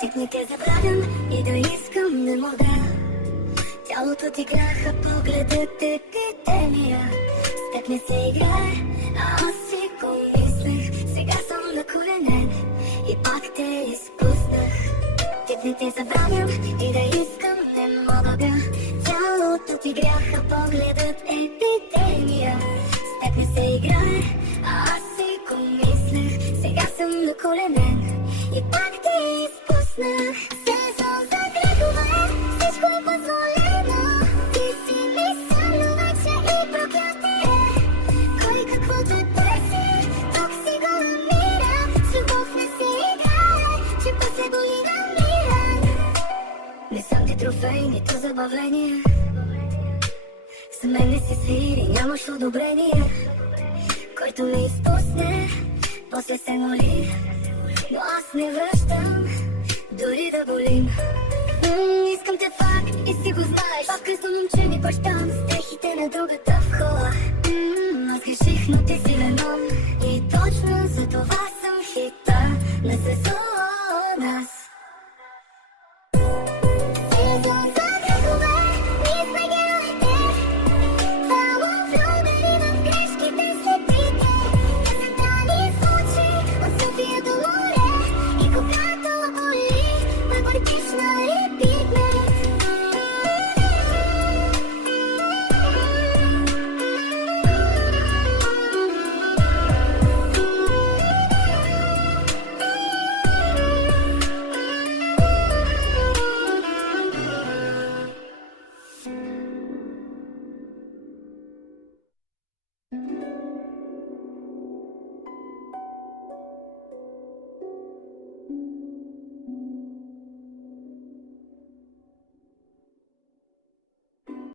Тик не те забравям и да искам не мога. Тялото ти граха, погледът е епидемия. С теб не се играе, а аз си го мислех. Сега съм на колене и пак те изпуснах. Тик не те забравям и да искам не мога. Тялото ти граха, погледът е епидемия. С теб не се играе, а аз си го мислех. Сега съм на колене и пак те изпуснах. Сезон за грехове, всичко е позволено. Ти си ми съмно вече и проклятие. Кой каквото търси, тук си го намира. С любов не се играе, че път се боли да мира. Не съм ти трофей, нито забавление. За мен не си свири, нямаш одобрение. Който ме изпусне, после се моли. Но аз не връщам, дори да болим. Искам те факт и си го знаеш. Пак късно момче ми баща.